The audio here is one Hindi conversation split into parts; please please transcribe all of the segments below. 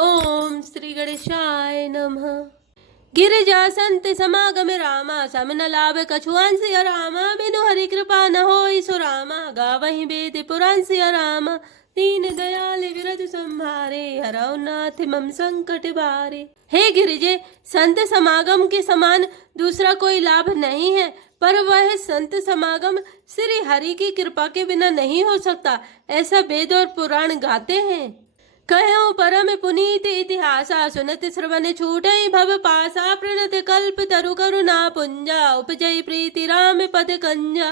ओम श्री गणेशाय नमः। गिरिजा संत समागम रामा, समन लाभ कछुआन सिया रामा, बिनु हरि कृपा न होई सो रामा, गावहि वेद पुराण सिया रामा, दीन दयाल विरज संभारे, हरौ नाथ मम संकट बारे। हे गिरिजे, संत समागम के समान दूसरा कोई लाभ नहीं है, पर वह संत समागम श्री हरि की कृपा के बिना नहीं हो सकता, ऐसा वेद और पुराण गाते हैं। कहो परम पुनीत इतिहासा, सुनत श्रवण छूटई भव पासा, प्रणत कल्प तरु करुणा पुंजा, उपजय प्रीति राम पद कंजा।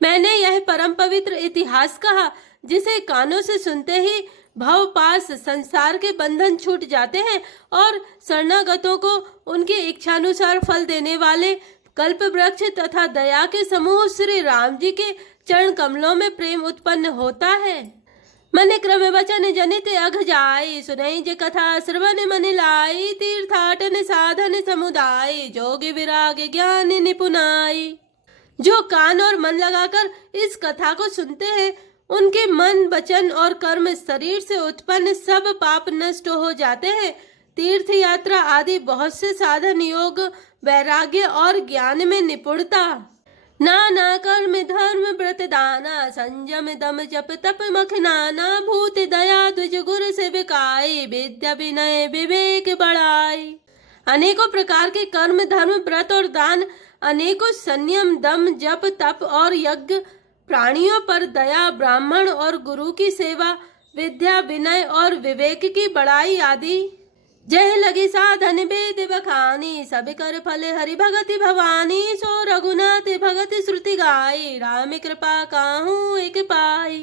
मैंने यह परम पवित्र इतिहास कहा, जिसे कानों से सुनते ही भव पास संसार के बंधन छूट जाते हैं और शरणागतों को उनकी इच्छानुसार फल देने वाले कल्प वृक्ष तथा दया के समूह श्री राम जी के चरण कमलों में प्रेम उत्पन्न होता है। मन क्रम वचन जनित अघ जाई, सुनई जे कथा श्रवण मन लाई, तीर्थाटन साधन समुदाय, जोगी विराग ज्ञान निपुनाई। जो कान और मन लगाकर इस कथा को सुनते हैं, उनके मन वचन और कर्म शरीर से उत्पन्न सब पाप नष्ट हो जाते हैं। तीर्थ यात्रा आदि बहुत से साधन, योग, वैराग्य और ज्ञान में निपुणता, नाना कर्म धर्म व्रत दाना, संयम दम जप तप मखनाना, भूत दया द्विज गुर से बिकाई, विद्या विनय विवेक बढ़ाई। अनेकों प्रकार के कर्म धर्म व्रत और दान, अनेकों संयम दम जप तप और यज्ञ, प्राणियों पर दया, ब्राह्मण और गुरु की सेवा, विद्या विनय और विवेक की बढ़ाई आदि। जय लगी साधन वेद बखानी, सब कर फल हरि भगति भवानी, सो रघुनाथ भगति श्रुति गाई, राम कृपा काहू एक पाई।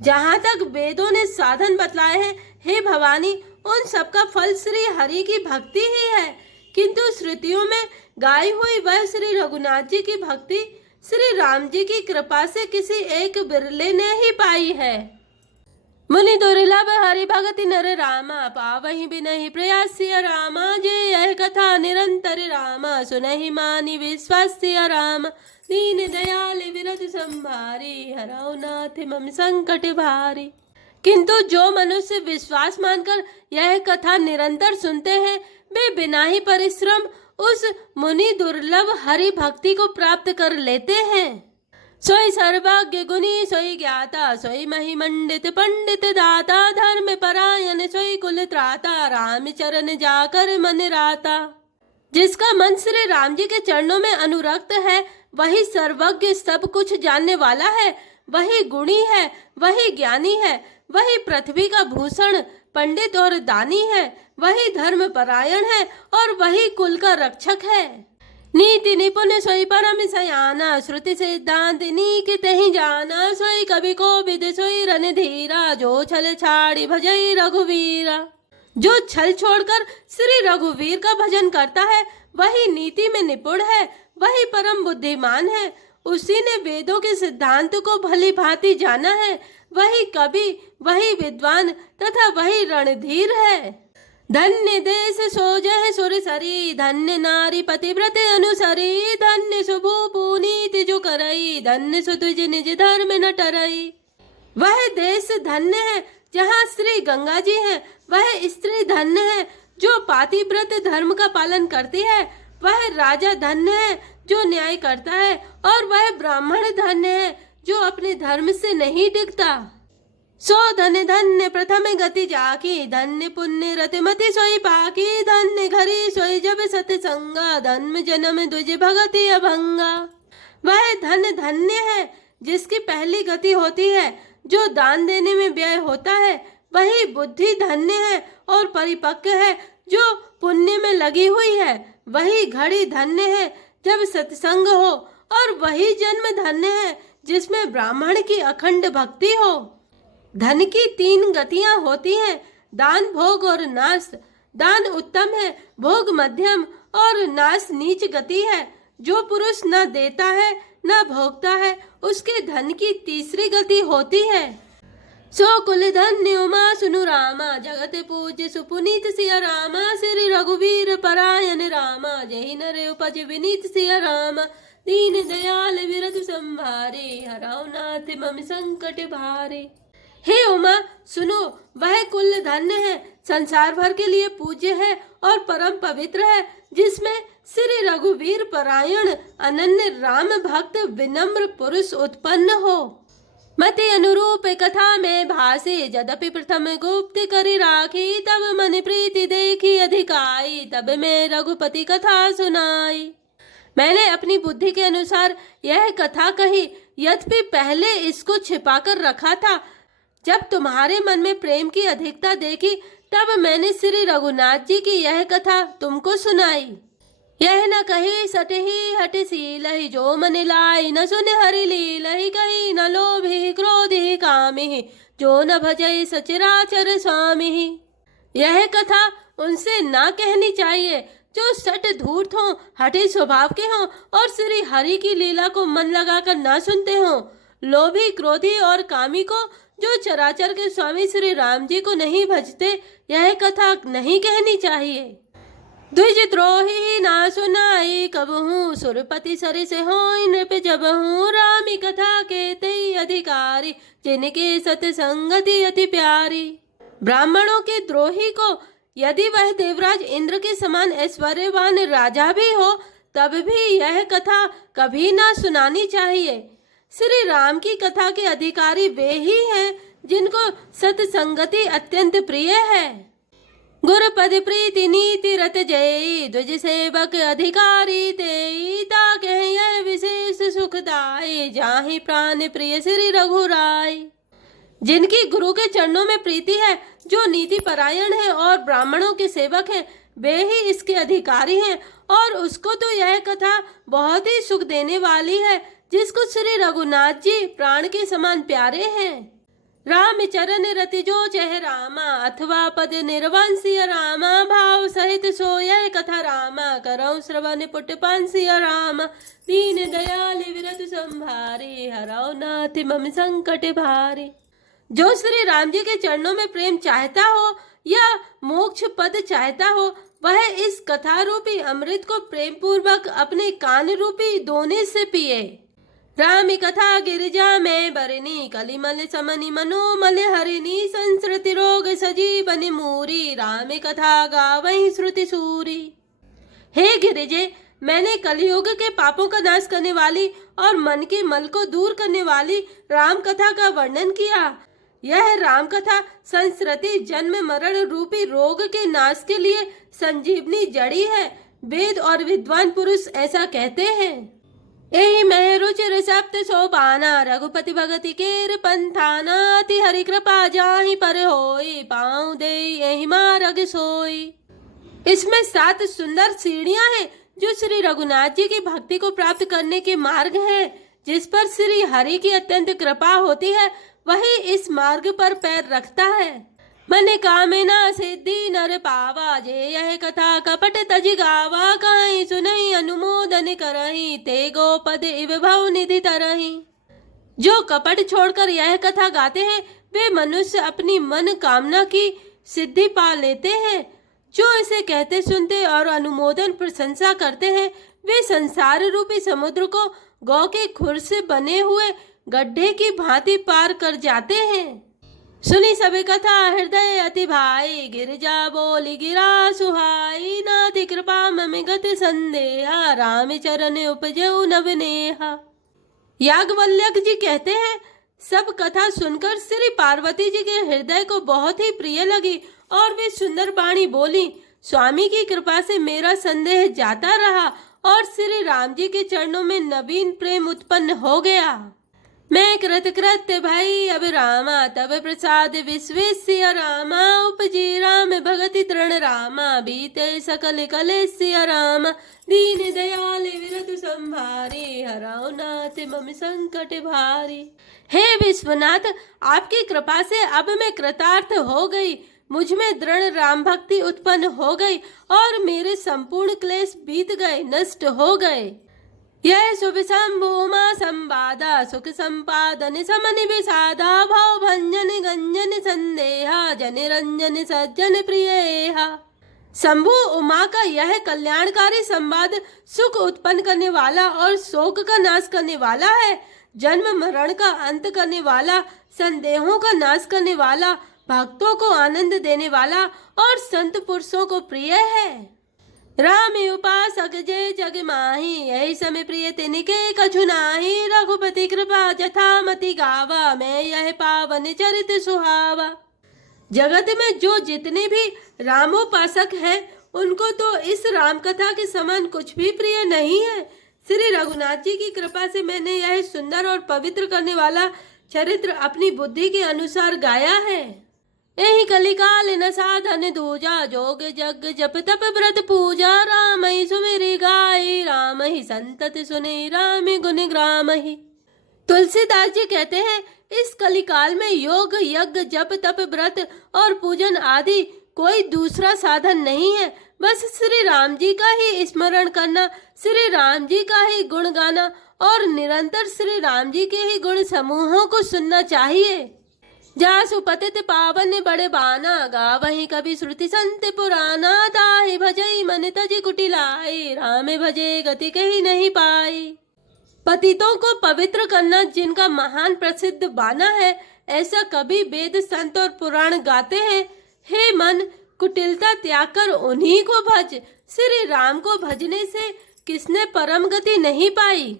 जहाँ तक वेदों ने साधन बतलाए हैं, हे भवानी, उन सबका फल श्री हरि की भक्ति ही है, किंतु श्रुतियों में गाई हुई वह श्री रघुनाथ जी की भक्ति श्री राम जी की कृपा से किसी एक बिरले ने ही पाई है। मुनि दुर्लभ हरि भगति नर रामा, पावहि बिनहि प्रयास्य रामा, जे यह कथा निरंतर रामा, सुनहि मानि विश्वास्य राम, दीन दयाल विरज संभारी, हरौ नाथ मम संकट भारी। किंतु जो मनुष्य विश्वास मानकर यह कथा निरंतर सुनते हैं, वे बिना ही परिश्रम उस मुनि दुर्लभ हरि भक्ति को प्राप्त कर लेते हैं। सोई सर्वज्ञ गुणी सोई ज्ञाता, सोई महिमंडित पंडित दाता, धर्म परायण सोई कुल त्राता, राम चरण जाकर मन राता। जिसका मन श्री राम जी के चरणों में अनुरक्त है, वही सर्वज्ञ सब कुछ जानने वाला है, वही गुणी है, वही ज्ञानी है, वही पृथ्वी का भूषण पंडित और दानी है, वही धर्म परायण है और वही कुल का रक्षक है। नीति निपुण सोई परम सयाना, श्रुति सिद्धांत नीक ही जाना, सोई कवि कोविद सोई रणधीरा, जो छल छाड़ी भजई रघुवीरा। जो छल छोड़कर श्री रघुवीर का भजन करता है, वही नीति में निपुण है, वही परम बुद्धिमान है, उसी ने वेदों के सिद्धांत को भली भांति जाना है, वही कवि, वही विद्वान तथा वही रणधीर है। धन्य देश सोजह सुर सरी, धन्य नारी पतिव्रत अनुसरी, धन्य सुभु पुनीत जो करई, धन्य सुतुज निज धर्म न टरई। वह देश धन्य है जहाँ श्री गंगा जी है, वह स्त्री धन्य है जो पातिव्रत धर्म का पालन करती है, वह राजा धन्य है जो न्याय करता है, और वह ब्राह्मण धन्य है जो अपने धर्म से नहीं डिगता। सो धन्य धन्य प्रथम गति जाकी, धन्य पुण्य रतिमति सोई पाकी, धन्य घरी सोई जब सतसंगा, धन्म जन्म द्विज भगति अभंगा। वह धन धन्य है जिसकी पहली गति होती है, जो दान देने में व्यय होता है, वही बुद्धि धन्य है और परिपक्व है जो पुण्य में लगी हुई है, वही घड़ी धन्य है जब सत्संग हो, और वही जन्म धन्य है जिसमें ब्राह्मण की अखंड भक्ति हो। धन की 3 गतियां होती हैं, दान भोग और नाश। दान उत्तम है, भोग मध्यम और नाश नीच गति है। जो पुरुष न देता है न भोगता है, उसके धन की तीसरी गति होती है। सो कुल धन्य उमा सुनु रामा, जगत पूज्य सुपुनीत सिया रामा, श्री रघुवीर परायण रामा, जय नर उपज विनीत सिया रामा, दीन दयाल विरज संभारे, हरौ नाथ मम संकट भारे। हे उमा सुनो, वह कुल धन्य है, संसार भर के लिए पूज्य है और परम पवित्र है, जिसमें श्री रघुवीर परायण अनन्य राम भक्त विनम्र पुरुष उत्पन्न हो। मति अनुरूप कथा में भासे, यद्यपि प्रथम गुप्त करी राखी, तब मन प्रीति देखी अधिकाई, तब मैं रघुपति कथा सुनाई। मैंने अपनी बुद्धि के अनुसार यह कथा कही, यद्यपि पहले इसको छिपाकर रखा था। जब तुम्हारे मन में प्रेम की अधिकता देखी, तब मैंने श्री रघुनाथ जी की यह कथा तुमको सुनाई। यह न कही सटही हट सीलहि, जो मन लाई न सुन हरि लीलहि, कही न लोभी क्रोधी कामिहि, जो न भजई सचराचर स्वामिहि। यह कथा उनसे ना कहनी चाहिए जो सट धूर्त हो, हठी स्वभाव के हों और श्री हरि की लीला को मन लगाकर ना सुनते हों। लोभी क्रोधी और कामी को, जो चराचर के स्वामी श्री राम जी को नहीं भजते, यह कथा नहीं कहनी चाहिए। द्विज द्रोही ना सुनाई कबहू, सुरपति सरिस होई नृप जबहू, रामी कथा के तई अधिकारी, जिनके सत्संगति अति प्यारी। ब्राह्मणों के द्रोही को, यदि वह देवराज इंद्र के समान ऐश्वर्यवान राजा भी हो, तब भी यह कथा कभी ना सुनानी चाहिए। श्री राम की कथा के अधिकारी वे ही हैं जिनको सत्संगति अत्यंत प्रिय है। गुरुपद प्रीति नीति रत जय, द्विज सेवक अधिकारी तेई, ताके यह विशेष सुखदाई, जाहि प्राण प्रिय श्री रघुराई। जिनकी गुरु के चरणों में प्रीति है, जो नीति परायण है और ब्राह्मणों के सेवक हैं, वे ही इसके अधिकारी हैं। और उसको तो यह कथा बहुत ही सुख देने वाली है, जिसको श्री रघुनाथ जी प्राण के समान प्यारे हैं। राम चरण रति जो चह रामा, अथवा पद निर्वंशीय रामा, भाव सहित सो यह कथा रामा, करौ श्रवण पुट पांसिय रामा, दीन दयाल विरत संभारे, हरौ नाथ मम संकट भारे। जो श्री राम जी के चरणों में प्रेम चाहता हो या मोक्ष पद चाहता हो, वह इस कथा रूपी अमृत को प्रेम पूर्वक अपने कान रूपी दोने से पिए। रामी कथा गिरिजा में बरनी, कलिमल समनि मनोमल हरिणी, संस्कृति रोग सजीवनि मूरी, रामी कथा गावहि श्रुति सूरी। हे गिरिजे, मैंने कलयुग के पापों का नाश करने वाली और मन के मल को दूर करने वाली राम कथा का वर्णन किया। यह राम कथा संस्कृति जन्म मरण रूपी रोग के नाश के लिए संजीवनी जड़ी है। वेद और विद्वान पुरुष ऐसा कहते हैं। एहि मैं रुचिर सप्त सोपाना, रघुपति भगति केर पंथाना, अति हरि कृपा जाहि पर होई, पाँव दे एहि मार्ग सोई। इसमें 7 सुंदर सीढ़ियां हैं जो श्री रघुनाथ जी की भक्ति को प्राप्त करने के मार्ग हैं। जिस पर श्री हरि की अत्यंत कृपा होती है, वही इस मार्ग पर पैर रखता है। मन कामना सिद्धि नर पावा, जे यह कथा कपट तज गावा, कहीं सुनहि अनुमोदन करहि, ते गोपद इव भव निधि तरहि। जो कपट छोड़कर यह कथा गाते हैं, वे मनुष्य अपनी मन कामना की सिद्धि पा लेते हैं। जो इसे कहते सुनते और अनुमोदन प्रशंसा करते हैं, वे संसार रूपी समुद्र को गौ के खुर से बने हुए गड्ढे की भांति पार कर जाते हैं। सुनी सब कथा हृदय अति भाई, गिरिजा बोली गिरा सुहाई, नाथि कृपा मम गति संदेहा, राम चरण उपजऊ नवनेहा। याज्ञवल्क्य जी कहते हैं, सब कथा सुनकर श्री पार्वती जी के हृदय को बहुत ही प्रिय लगी और वे सुंदर वाणी बोली। स्वामी की कृपा से मेरा संदेह जाता रहा और श्री राम जी के चरणों में नवीन प्रेम उत्पन्न हो गया। मैं कृतकृत्य भई अब रामा, तब प्रसाद विश्वेश्य रामा, उपजी राम भगति तृण रामा, बीते सकल कलेश्य रामा, दीन दयाल विरत संभारे, हरौ नाथ मम संकट भारी। हे विश्वनाथ, आपकी कृपा से अब मैं कृतार्थ हो गई, मुझ में दृढ़ राम भक्ति उत्पन्न हो गई और मेरे संपूर्ण क्लेश बीत गए, नष्ट हो गए। यह शुभ शंभुमा संवादा, सुख संपादन समनि विषादा, भाव भंजन गंजन संदेहा, जन रंजन सज्जन प्रियेहा। शंभु उमा का यह कल्याणकारी संवाद सुख उत्पन्न करने वाला और शोक का नाश करने वाला है। जन्म मरण का अंत करने वाला, संदेहों का नाश करने वाला, भक्तों को आनंद देने वाला और संत पुरुषों को प्रिय है। राम उपासक जय जग माही, यही समय प्रिय तिनके कछु नाही। रघुपति कृपा जथामति गावा, मैं यह पावन चरित सुहावा। जगत में जो जितने भी रामोपासक हैं, उनको तो इस राम कथा के समान कुछ भी प्रिय नहीं है। श्री रघुनाथ जी की कृपा से मैंने यह सुंदर और पवित्र करने वाला चरित्र अपनी बुद्धि के अनुसार गाया है। यही कलिकाल न साधन दूजा, जोग जग जप तप व्रत पूजा। राम ही सुमेरी गाय, राम ही संतत सुने, राम गुण ग्राम ही। तुलसीदास जी कहते हैं, इस कलिकाल में योग यज्ञ जप तप व्रत और पूजन आदि कोई दूसरा साधन नहीं है। बस श्री राम जी का ही स्मरण करना, श्री राम जी का ही गुण गाना और निरंतर श्री राम जी के ही गुण समूहों को सुनना चाहिए। जासु पतित पावन बड़े बाना, गावहीं कभी श्रुति संत पुराना। ताहि भजई मन तज कुटिलाई, राम भजे गति कही नहीं पाई। पतितों को पवित्र करना जिनका महान प्रसिद्ध बाना है, ऐसा कभी वेद संत और पुराण गाते हैं। हे मन, कुटिलता त्याग कर उन्हीं को भज। श्री राम को भजने से किसने परम गति नहीं पाई।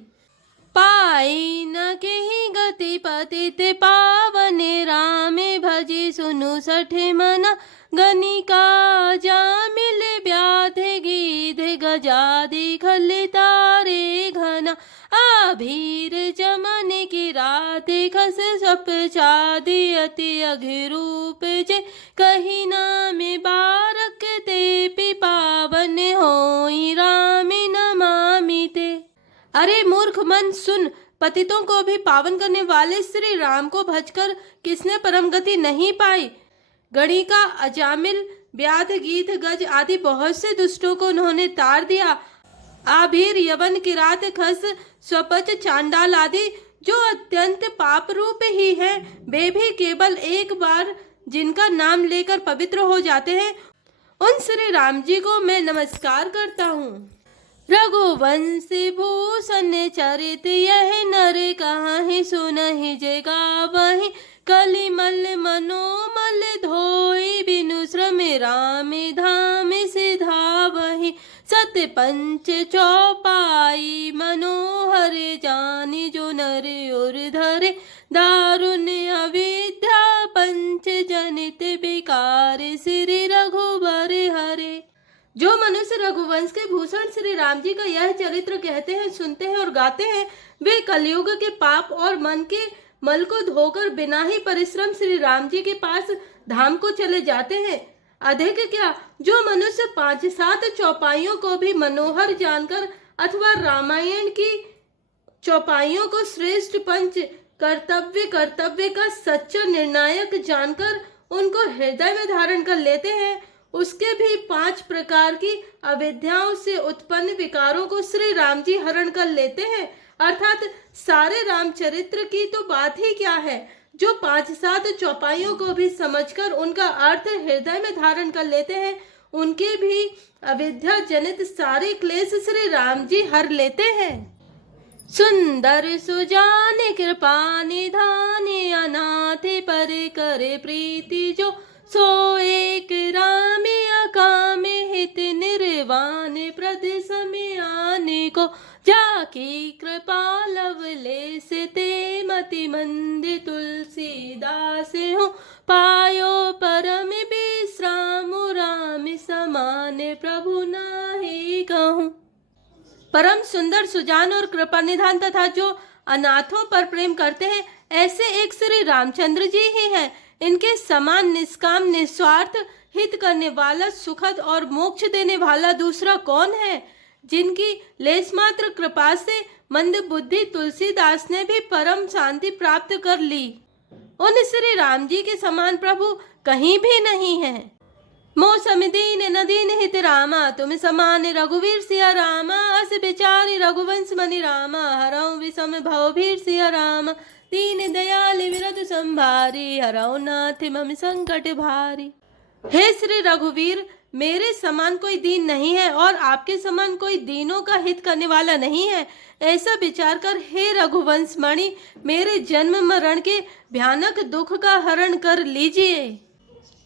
पाई न केहि गति पतित पावने, रामे भजी सुनु सठे मना। गनिका जामिल ब्याधे गीधे, गजादि खल तारे घना। आभीर चमन की रात खस सप चादी, अति अघिरूप जे कही नाम बारक ते। पावन होई रामी नमामि ते। अरे मूर्ख मन सुन, पतितों को भी पावन करने वाले श्री राम को भजकर किसने परम गति नहीं पाई। गणिका, अजामिल, व्याध, गीध, गज आदि बहुत से दुष्टों को उन्होंने तार दिया। आभीर, यवन, किरात, खस, स्वपच, चांडाल आदि जो अत्यंत पाप रूप ही हैं, वे भी केवल एक बार जिनका नाम लेकर पवित्र हो जाते हैं, उन श्री राम जी को मैं नमस्कार करता हूँ। रघुवंशी भूषण चरित, यह नर कहाहि सुनहि जे गावहि। कलिमल मनोमल धोई, बिनु श्रम राम धाम सिधावहि। सत पंच चौपाई, मनोहर जानि जो नर उर धरे। दारुण अविद्या पंच जनित विकार, श्री रघुबर हरे। जो मनुष्य रघुवंश के भूषण श्री राम जी का यह चरित्र कहते हैं, सुनते हैं और गाते हैं, वे कलयुग के पाप और मन के मल को धोकर बिना ही परिश्रम श्री राम जी के पास धाम को चले जाते हैं। अधिक क्या, जो मनुष्य 5-7 चौपाइयों को भी मनोहर जानकर अथवा रामायण की चौपाइयों को श्रेष्ठ पंच कर्तव्य का सच्चा निर्णायक जानकर उनको हृदय में धारण कर लेते हैं, उसके भी 5 प्रकार की अविद्याओं से उत्पन्न विकारों को श्री राम जी हरण कर लेते हैं। अर्थात सारे रामचरित्र की तो बात ही क्या है, जो 5-7 चौपाइयों को भी समझकर उनका अर्थ हृदय में धारण कर लेते हैं, उनके भी अविद्या जनित सारे क्लेश श्री राम जी हर लेते हैं। सुंदर सुजान कृपा निधान, अनाथ पर करे प्रीति जो। सो एक राम अकाम हित, निर्वाण प्रद समय आने को। जाकी कृपा लवलेस ते, मति मंद तुलसीदास हो। पायो परम विश्राम, राम समान प्रभु नाहि कहूँ। परम सुंदर सुजान और कृपा निधान तथा जो अनाथों पर प्रेम करते हैं, ऐसे एक श्री रामचंद्र जी ही हैं। इनके समान निष्काम निस्वार्थ हित करने वाला, सुखद और मोक्ष देने वाला दूसरा कौन है। जिनकी लेस मात्र कृपा से मंद बुद्धि तुलसीदास ने भी परम शांति प्राप्त कर ली, उन श्री राम जी के समान प्रभु कहीं भी नहीं है। मौसम दीन न दीन हित रामा, तुम समान रघुवीर सिया रामा। अस बिचारी रघुवंश मनि रामा, हरऊ विषम भवभीर सिया रामा। दीन दयाल विरद संभारी, हरऊ नाथ मम संकट भारी। हे श्री रघुवीर, मेरे समान कोई दीन नहीं है और आपके समान कोई दीनों का हित करने वाला नहीं है। ऐसा विचार कर हे रघुवंश मणि, मेरे जन्म मरण के भयानक दुख का हरण कर लीजिए।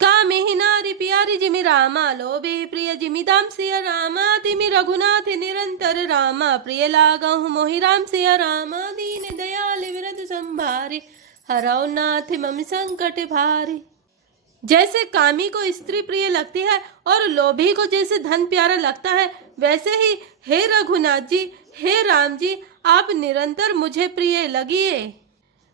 कामे ही नारी प्यारी जिमि रामा, लोभे प्रिय जिमि दाम सिया रामा, तिमि रघुनाथ निरंतर रामा, प्रिय लागहु मोहि राम सिया रामा, दीन दयाल विरत संभारे, हरौ नाथ मम संकट भारे। जैसे कामी को स्त्री प्रिय लगती है और लोभी को जैसे धन प्यारा लगता है, वैसे ही हे रघुनाथ जी, हे राम जी, आप निरंतर मुझे प्रिय लगिए।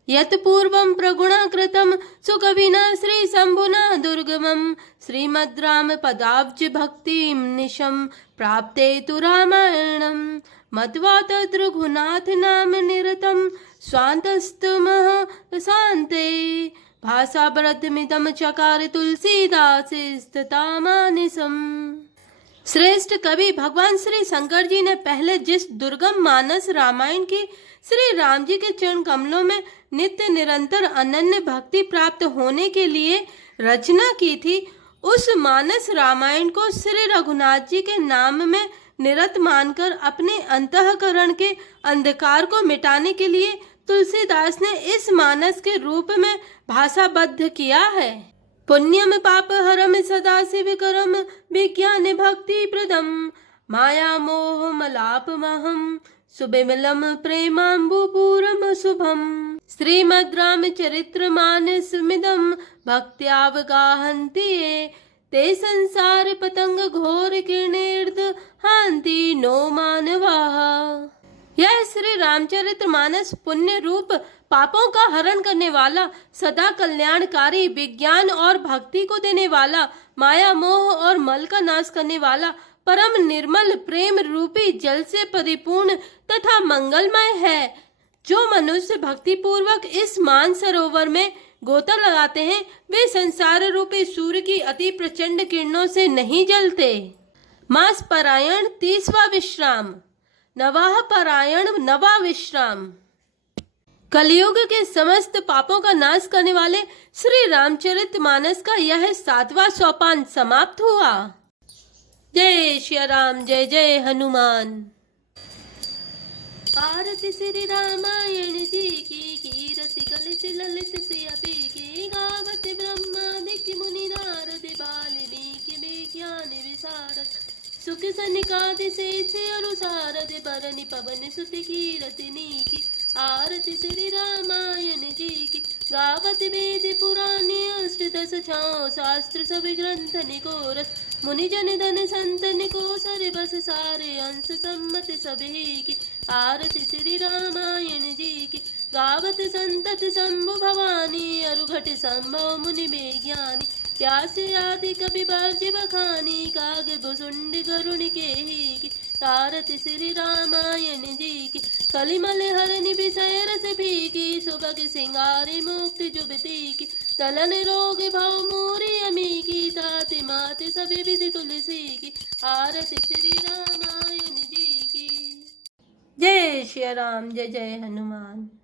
यत् पूर्वं प्रगुणा कृतं सुकविना श्री शंभुना दुर्गमं, श्रीमद् राम पदाब्ज भक्तिं निशं प्राप्ते तु रामायणं, मत्वा तद् रघुनाथ नाम निरतं स्वान्तस्तमः शान्ते, भाषावृद्धिमिदं चकार तुलसीदासस्ततामानिसम्। श्रेष्ठ कवि भगवान श्री शंकर जी ने पहले जिस दुर्गम मानस रामायण की श्री राम जी के चरण कमलों में नित्य निरंतर अनन्य भक्ति प्राप्त होने के लिए रचना की थी, उस मानस रामायण को श्री रघुनाथ जी के नाम में निरत मानकर अपने अंतःकरण के अंधकार को मिटाने के लिए तुलसीदास ने इस मानस के रूप में भाषाबद्ध किया है। पुण्यम पाप हरम सदा शिव करम, विज्ञान भक्ति प्रदम, माया मोह मलाप महम, सुबिमलम प्रेमाम्बुपूरम शुभम। श्रीमद् रामचरित्र मानसमिदं भक्त्यावगाहन्ति ये, ते संसार पतंग घोर किरणेर्द हान्ति नो मानवाः। यह श्री रामचरित्र मानस पुण्य रूप पापों का हरण करने वाला, सदा कल्याणकारी, विज्ञान और भक्ति को देने वाला, माया मोह और मल का नाश करने वाला, परम निर्मल प्रेम रूपी जल से परिपूर्ण तथा मंगलमय है। जो मनुष्य भक्ति पूर्वक इस मान सरोवर में गोता लगाते हैं, वे संसार रूपी सूर्य की अति प्रचंड किरणों से नहीं जलते। मास परायण 30वां विश्राम, नवाह परायण नवा विश्राम। कलयुग के समस्त पापों का नाश करने वाले श्री रामचरित मानस का यह 7वां सोपान समाप्त हुआ। जय श्री राम, जय जय हनुमान। आरती श्री रामायण जी की, कीरति कलित ललित सियपी की, गावत ब्रह्मादिक मुनि नारद बाल्मीकि विज्ञान विशारद, सुख सनिकादि शेष अनुसारद, बरनि पवन सुत कीरति नीकी। आरती श्री रामायण जी की, गावत वेद पुराण अष्टदश छाओ, शास्त्र सब ग्रंथ निकोरस, मुनि जन धन संत निको सर बस सारे, अंश सम्मत सभी की। आरती श्री रामायण जी की, गावत संतत शंभु भवानी, अरुघट संभव मुनि विज्ञानी, व्यास आदि कवि बाज बखानी, काग भुसुंड गरुण के ही की। आरती श्री रामायण जी की, कलिमल हरनि विषय रस फीकी, सुभग सिंगारे मुक्ति जुबती की, तलन रोग भव मूरी अमी की, ताति माति सभी विधि तुलसी की। आरती श्री रामायण जी की। जय श्री राम, जय जय हनुमान।